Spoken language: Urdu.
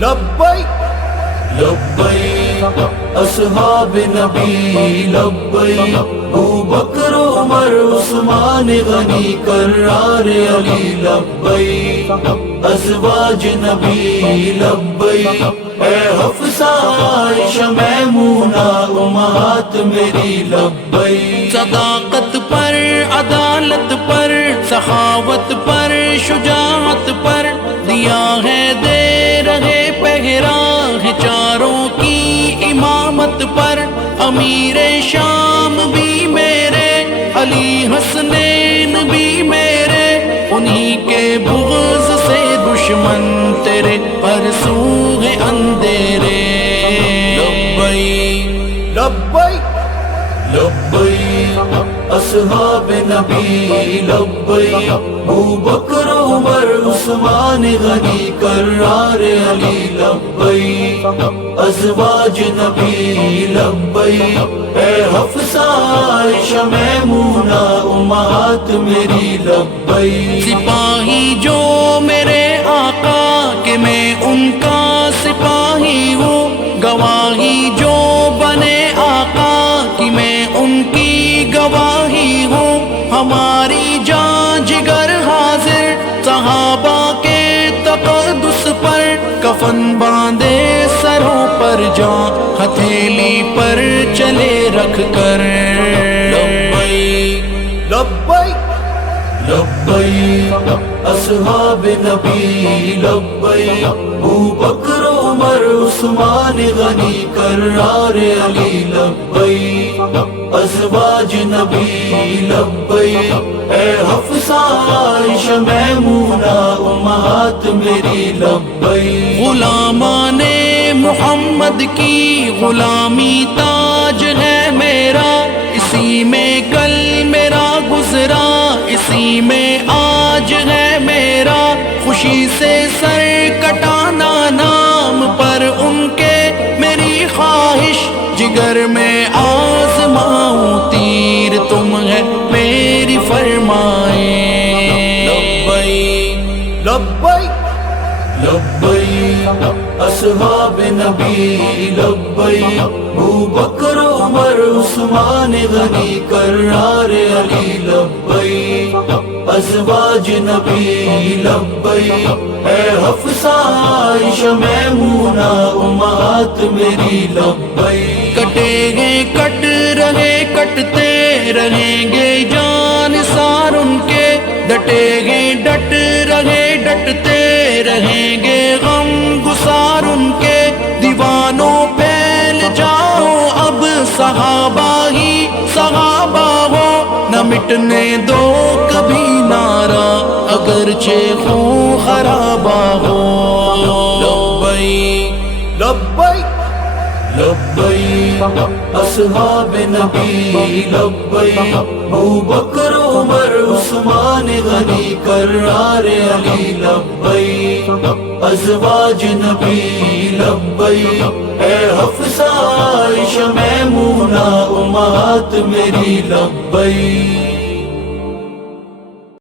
لبیک لبیک اصحاب نبی لبیک، ابوبکر عمر عثمان غنی کرار علی لبیک، ازواج نبی لبیک، اے حفصہ عائشہ میمونہ امہات میری لبیک، صداقت پر، عدالت پر، سخاوت پر، شجاعت پر دیا ہے دے رہے پہرا ہے چاروں کی امامت پر، امیر شام بھی میرے، علی حسنین بھی میرے، انہی کے بغض سے دشمن تیرے پر سو ہے اندھیرے۔ لبیک لبیک لبیک اصحاب نبی لبیک، ابوبکر عمر عثمان غنی کرار علی لبیک، ازواج نبی لبیک، اے حفصہ عائشہ میمونہ امہات میری لبیک، سپاہی جو میرے آقا کہ میں ان کا سپاہی ہوں، گواہی جو بنے آقا کہ میں ان کی گواہی ہوں، ہماری جان جگر حاضر صحابہ کے تقدس پر، کفن باندھے سروں پر جان ہتھیلی پر چلے رکھ کر۔ لبیک لبیک لبیک اصحاب نبی لبیک، ابوبکر عمر عثمان غنی کرار علی لبیک، ازواج نبی لبیک، اے حفصہ عائشہ میمونہ امہات میری لبیک، غلامان محمد کی غلامی تاج ہے میرا، اسی میں کل میرا گزرا، اسی میں آج ہے میرا، خوشی سے سر کٹانا نام پر ان کے میری خواہش، جگر میں آزماؤں تیر تم ہے میری فرمائش۔ لبیک لبیک لبیک اصحاب نبی لبیک، ابوبکر عمر عثمان غنی کرار علی لبیک، ازواج نبی لبیک، اے حفصہ عائشہ میمونہ امہات میری لبیک، کٹے گے کٹ رہے کٹتے رہیں گے جان سار ان کے، ڈٹے گے ڈٹ رہے ڈٹتے رہیں گے غم گسار ان کے، دیوانوں پھیل جاؤ اب صحابہ ہی صحابہ ہو، نہ مٹنے دو کبھی نعرہ اگرچہ خون خرابہ ہو۔ لبیک لبیک لبیک اصحاب نبی لبیک، ابوبکر عمر عثمان غنی کرار علی لبیک، ازواج نبی لبیک، اے حفصہ عائشہ میمونہ امہات میری لبیک۔